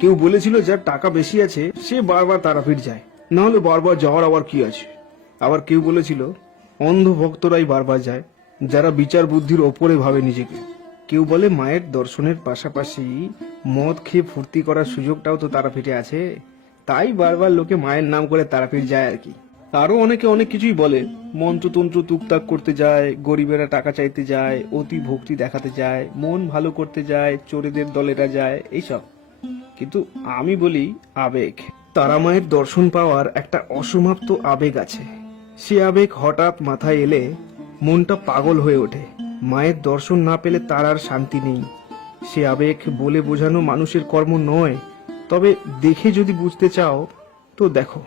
কেউ বলেছিল যার টাকা বেশি আছে সে বারবার তারাপীঠ যায়, না হলে বারবার যাওয়ার আবার কি আছে। আবার কেউ বলেছিল অন্ধ ভক্তরাই বারবার যায়, যারা বিচার বুদ্ধির ওপরে ভাবে নিজেকে। কেউ বলে মায়ের দর্শনের পাশাপাশি মদ খেয়ে ফুর্তি করার সুযোগটাও তো তারাপীঠে আছে, তাই বারবার লোকে মায়ের নাম করে তারাপীঠ যায় আর কি। আরো অনেকে অনেক কিছুই বলে, মন্ত্রতন্ত্র টুকটাক করতে যায়, গরিবেরা টাকা চাইতে যায়, অতি ভক্তি দেখাতে যায়, মন ভালো করতে যায়, চোরেদের দলেরা যায়, এইসব। কিন্তু আমি বলি আবেগ। তারা মায়ের দর্শন পাওয়ার একটা অসমাপ্ত আবেগ আছে। সে আবেগ হঠাৎ মাথায় এলে মনটা পাগল হয়ে ওঠে। মায়ের দর্শন না পেলে তার আর শান্তি নেই। সে আবেগ বলে বোঝানো মানুষের কর্ম নয়, তবে দেখে যদি বুঝতে চাও তো দেখো।